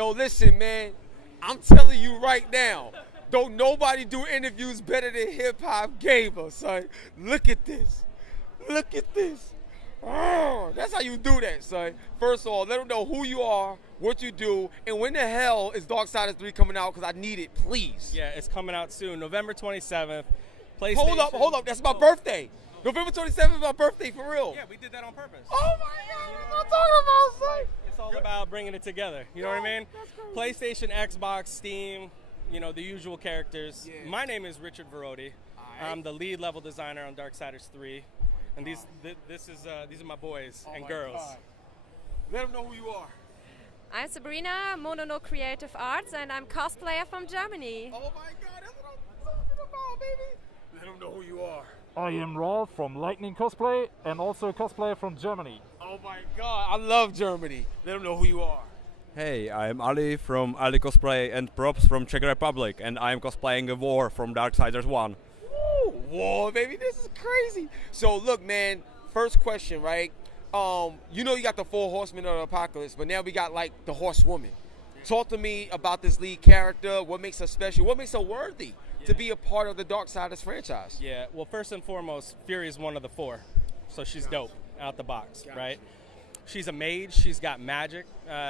Yo, listen, man. I'm telling you right now, don't nobody do interviews better than HipHopGamer, son. Look at this. Look at this. Oh, that's how you do that, son. First of all, let them know who you are, what you do, and when the hell is Darksiders 3 coming out? Because I need it, please. Yeah, it's coming out soon, November 27th. PlayStation. Hold up. That's my birthday. November 27th is my birthday, for real. Yeah, we did that on purpose. Oh, my God. What I'm talking about, son? It's all about bringing it together. You know what I mean? PlayStation, Xbox, Steam, you know, the usual characters. Yeah. My name is Richard Verodi. Right. I'm the lead level designer on Darksiders 3. And these are my boys and girls. God. Let them know who you are. I'm Sabrina, Monono Creative Arts, and I'm cosplayer from Germany. Oh, my God. That's what I'm talking about, baby. Let them know who you are. I am Rolf from Lightning Cosplay and also a cosplayer from Germany. Oh my God, I love Germany. Let them know who you are. Hey, I'm Ali from Ali Cosplay and Props from Czech Republic, and I'm cosplaying a War from Darksiders 1. Woo, war, baby, this is crazy. So look, man, first question, right? You know you got the 4 horsemen of the apocalypse, but now we got like the horsewoman. Talk to me about this lead character. What makes her special? What makes her worthy to be a part of the Darksiders franchise? Yeah, well, first and foremost, Fury is one of the 4. So she's dope out the box, right? She's a mage. She's got magic.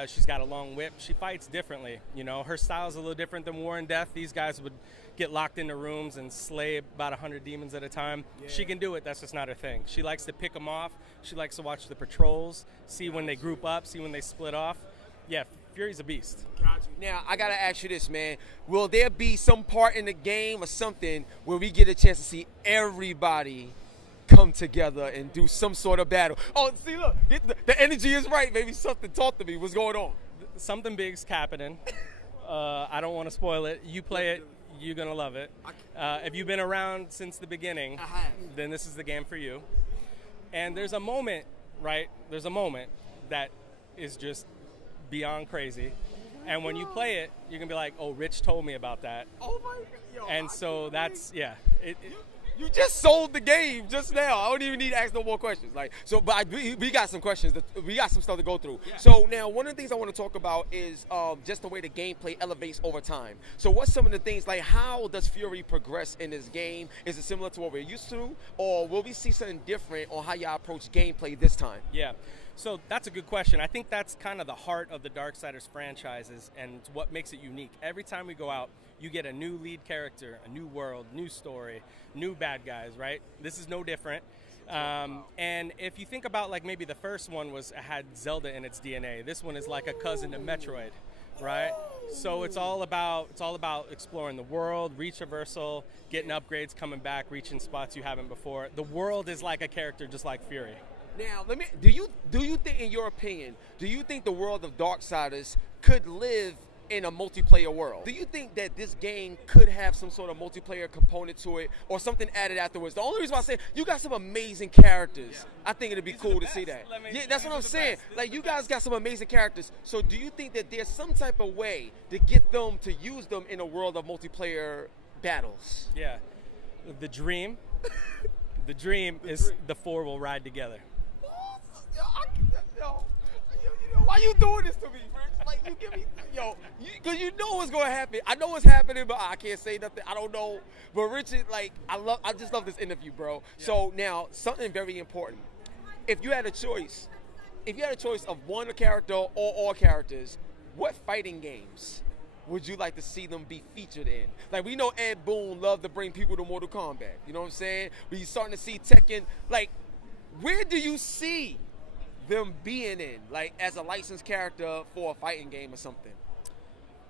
She's got a long whip. She fights differently. You know, her style's a little different than War and Death. These guys would get locked into rooms and slay about 100 demons at a time. Yeah. She can do it. That's just not her thing. She likes to pick them off. She likes to watch the patrols, see when they group up, see when they split off. Yeah, Fury's a beast. Now, I got to ask you this, man. Will there be some part in the game or something where we get a chance to see everybody come together and do some sort of battle? Oh, see, look, the energy is right, baby. Something, talk to me. What's going on? Something big's happening. I don't want to spoil it. You play it, you're going to love it. If you've been around since the beginning, then this is the game for you. And there's a moment, right? There's a moment that is just beyond crazy. And when you play it, you're going to be like, oh, Rich told me about that. Oh, my God. Yo, and so that's, yeah. You just sold the game just now. I don't even need to ask no more questions. Like, so, but we got some questions. We got some stuff to go through. Yeah. So now, one of the things I want to talk about is just the way the gameplay elevates over time. So, what's some of the things, like, how does Fury progress in this game? Is it similar to what we're used to, or will we see something different on how y'all approach gameplay this time? Yeah. So that's a good question. I think that's kind of the heart of the Darksiders franchises and what makes it unique. Every time we go out, you get a new lead character, a new world, new story, new bad guys, right? This is no different. And if you think about, like, maybe the first one had Zelda in its DNA. This one is like a cousin to Metroid, right? So it's all about exploring the world, reach traversal, getting upgrades, coming back, reaching spots you haven't before. The world is like a character just like Fury. Now, do you think, in your opinion, do you think the world of Darksiders could live in a multiplayer world? Do you think that this game could have some sort of multiplayer component to it, or something added afterwards? The only reason why I say you got some amazing characters, I think it'd be cool to see that. Yeah, that's what I'm saying. Like, you guys got some amazing characters. So do you think that there's some type of way to get them to use them in a world of multiplayer battles? Yeah, the dream is the 4 will ride together. Why you doing this to me, Rich? Like, you give me, because you know what's going to happen. I know what's happening, but I can't say nothing. I don't know. But Richard, like, I just love this interview, bro. Yeah. So now, something very important. If you had a choice of one character or all characters, what fighting games would you like to see them be featured in? Like, we know Ed Boon loved to bring people to Mortal Kombat. You know what I'm saying? But you're starting to see Tekken. Like, where do you see them being in, like, as a licensed character for a fighting game or something?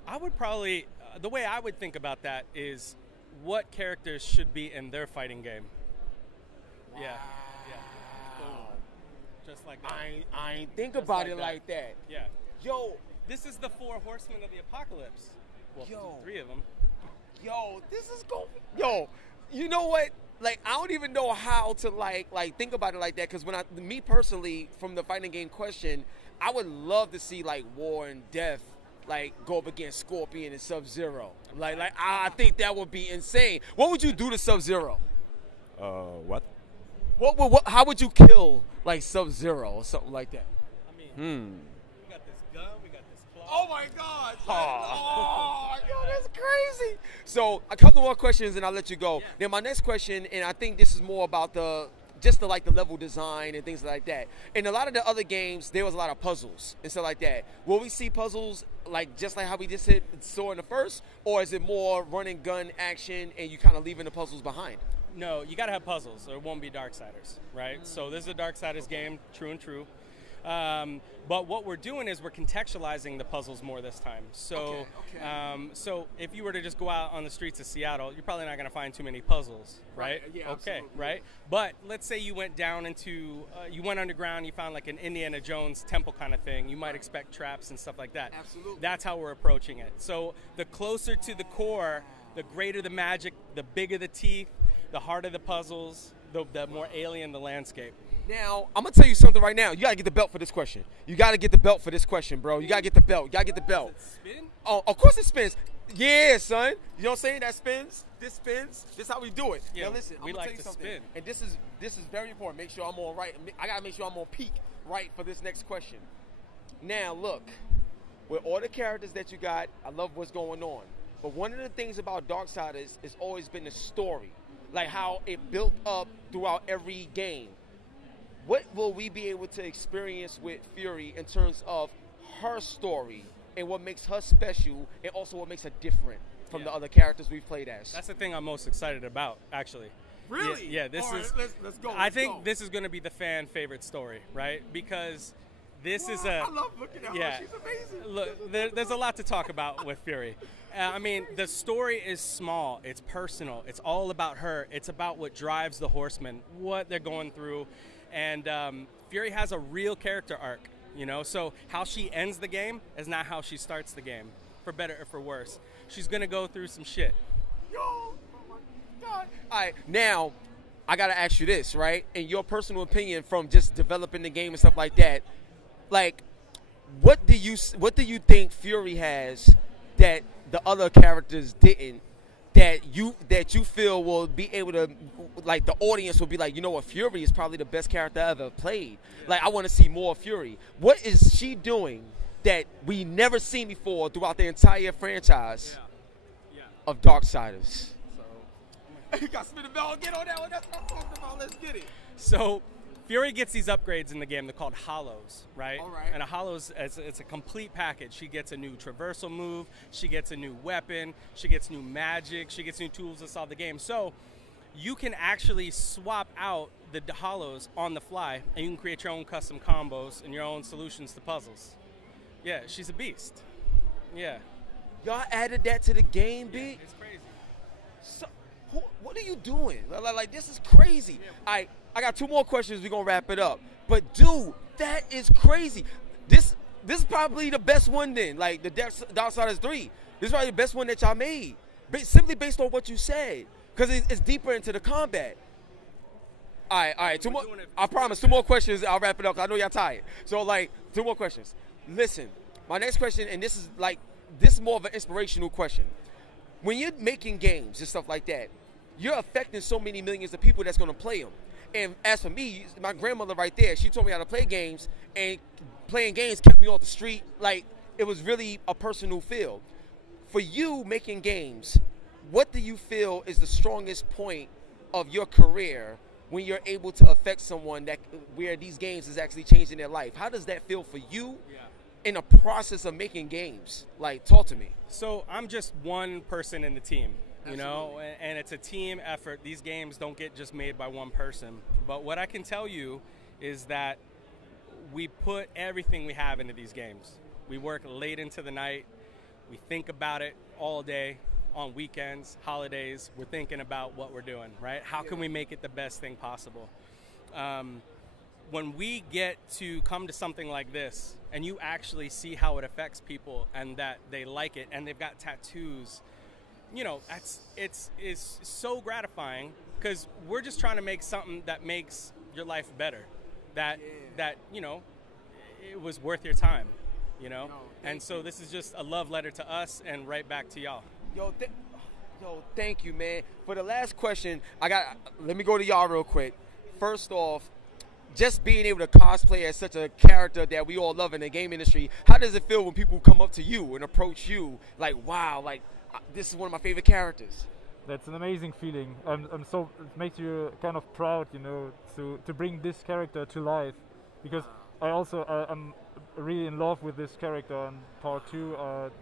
I would probably, the way I would think about that is what characters should be in their fighting game. Wow. Yeah. Cool. Just like that. I ain't think about it like that. Yeah. Yo, this is the 4 horsemen of the apocalypse. Well, 3 of them. Yo, this is going. Yo, you know what? Like, I don't even know how to like think about it like that, because me personally, from the fighting game question, I would love to see, like, War and Death, like, go up against Scorpion and Sub-Zero. Like I think that would be insane. What would you do to Sub-Zero? What? How would you kill, like, Sub-Zero or something like that? I mean, we got this gun, we got this claw. Oh my my God. Oh, yo, that's crazy. So a couple more questions and I'll let you go. Yeah. Then my next question, and I think this is more about the level design and things like that. In a lot of the other games, there was a lot of puzzles and stuff like that. Will we see puzzles just like how we just saw in the first, or is it more run and gun action and you kind of leaving the puzzles behind? No, you got to have puzzles, or it won't be Darksiders, right? So this is a Darksiders game, true and true. But what we're doing is we're contextualizing the puzzles more this time. So, so if you were to just go out on the streets of Seattle, you're probably not going to find too many puzzles, right? Yeah, okay, absolutely. right? But let's say you went down into, you went underground, you found like an Indiana Jones temple kind of thing. You might expect traps and stuff like that. Absolutely. That's how we're approaching it. So the closer to the core, the greater the magic, the bigger the teeth, the harder the puzzles, the more alien the landscape. Now, I'm going to tell you something right now. You got to get the belt for this question. You got to get the belt for this question, bro. You got to get the belt. You got to get the belt. Does it spin? Oh, of course it spins. Yeah, son. You know what I'm saying? That spins. This spins. This is how we do it. Yeah, now, listen, we I'm going like to to tell you something. spin. And this is very important. Make sure I'm on right. I got to make sure I'm on peak right for this next question. Now, look. With all the characters that you got, I love what's going on. But one of the things about Darksiders has always been the story. Like how it built up throughout every game. What will we be able to experience with Fury in terms of her story and what makes her special and also what makes her different from the other characters we've played as? That's the thing I'm most excited about, actually. Really? Yeah, this All is. right, let's go. I think this is going to be the fan favorite story, right? Because this is a. I love looking at her. She's amazing. Look, there's a lot to talk about with Fury. I mean, the story is small. It's personal. It's all about her. It's about what drives the Horsemen, what they're going through. And Fury has a real character arc, you know? So how she ends the game is not how she starts the game, for better or for worse. She's going to go through some shit. Yo, oh my God. All right, now, I got to ask you this, right? In your personal opinion from just developing the game and stuff like that, like, what do you think Fury has that the other characters didn't, that you feel will be able to, like, the audience will be like, you know what, Fury is probably the best character I ever played. Like, I want to see more Fury. What is she doing that we never seen before throughout the entire franchise of Darksiders? You got to spin the bell. Get on that one. That's what I'm talking about. Let's get it. So Fury gets these upgrades in the game. They're called hollows, right? All right. And a hollows, it's a complete package. She gets a new traversal move. She gets a new weapon. She gets new magic. She gets new tools to solve the game. So you can actually swap out the hollows on the fly, and you can create your own custom combos and your own solutions to puzzles. Yeah, she's a beast. Yeah. Y'all added that to the game, B? Yeah, it's crazy. So, what are you doing? Like, this is crazy. I got two more questions. We're going to wrap it up. But, dude, that is crazy. This is probably the best one then. Like, the Darksiders 3. This is probably the best one that y'all made. Simply based on what you said. Because it's deeper into the combat. All right. Two more. I promise, two more questions. I'll wrap it up because I know y'all tired. So, like, two more questions. Listen, my next question, and this is more of an inspirational question. When you're making games and stuff like that, you're affecting so many millions of people that's going to play them. And as for me, my grandmother right there, she told me how to play games, and playing games kept me off the street. Like, it was really a personal feel. For you making games, what do you feel is the strongest point of your career when you're able to affect someone where these games is actually changing their life? How does that feel for you in the process of making games? Like, talk to me. So I'm just one person in the team, you know, Absolutely. and it's a team effort. These games don't get just made by one person. But what I can tell you is that we put everything we have into these games. We work late into the night. We think about it all day. On weekends, holidays, we're thinking about what we're doing, right? How can we make it the best thing possible? When we get to come to something like this and you actually see how it affects people and that they like it and they've got tattoos, you know, it's so gratifying because we're just trying to make something that makes your life better, that you know, it was worth your time, you know? And so this is just a love letter to us and right back to y'all. Yo, thank you, man. For the last question, let me go to y'all real quick. First off, just being able to cosplay as such a character that we all love in the game industry, how does it feel when people come up to you and approach you like, wow, like this is one of my favorite characters? That's an amazing feeling. I'm so, it makes you kind of proud, you know, to bring this character to life, because I also I'm really in love with this character in part 2.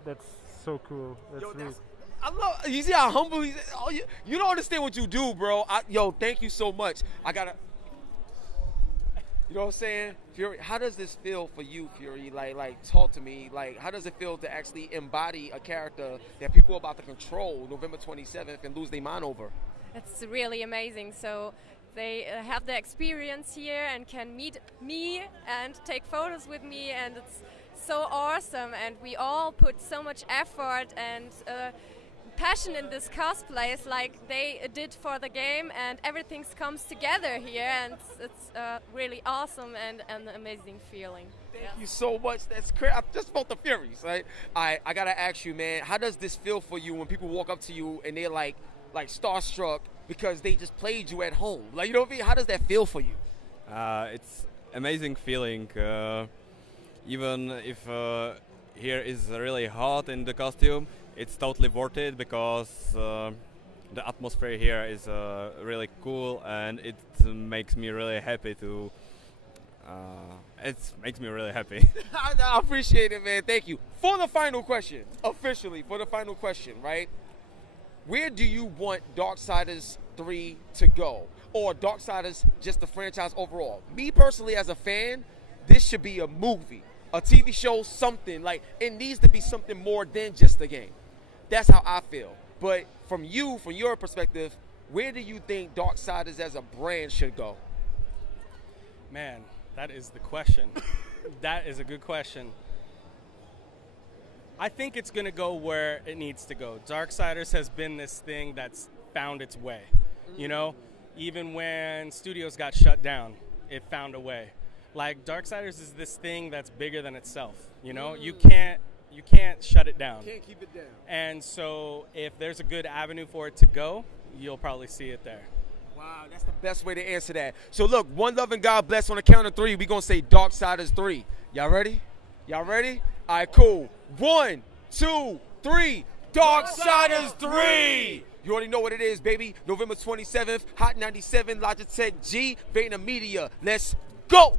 That's so cool. That's Yo, really I love. You see how humble he is. Oh, you don't understand what you do, bro. Yo, thank you so much. I gotta. You know what I'm saying, Fury? How does this feel for you, Fury? Like, talk to me. Like, how does it feel to actually embody a character that people are about to control November 27th and lose their mind over? It's really amazing. So they have the experience here and can meet me and take photos with me, and it's so awesome. And we all put so much effort and passion in this cosplay. It's like they did for the game, and everything comes together here, and it's really awesome and an amazing feeling. Thank you so much. That's crazy. I just felt the furies, right? I gotta ask you, man, how does this feel for you when people walk up to you and they're like starstruck because they just played you at home? Like, you know what I mean? How does that feel for you? It's amazing feeling. Even if here is really hot in the costume, it's totally worth it, because the atmosphere here is really cool, and it makes me really happy to. It makes me really happy. I appreciate it, man. Thank you. For the final question, officially, right? Where do you want Darksiders 3 to go? Or Darksiders, just the franchise overall? Me personally, as a fan, this should be a movie, a TV show, something. Like, it needs to be something more than just a game. That's how I feel. But from your perspective, where do you think Darksiders as a brand should go? Man, that is the question. That is a good question. I think it's going to go where it needs to go. Darksiders has been this thing that's found its way. You know, even when studios got shut down, it found a way. Like, Darksiders is this thing that's bigger than itself. You know, you can't shut it down. Can't keep it down. And so if there's a good avenue for it to go, you'll probably see it there. Wow, that's the best way to answer that. So look, one love and God bless. On the count of 3, we're going to say Darksiders 3. Y'all ready? Y'all ready? All right, cool. 1, 2, 3. Darksiders 3! You already know what it is, baby. November 27th, Hot 97, Logitech G, Vayner Media. Let's go!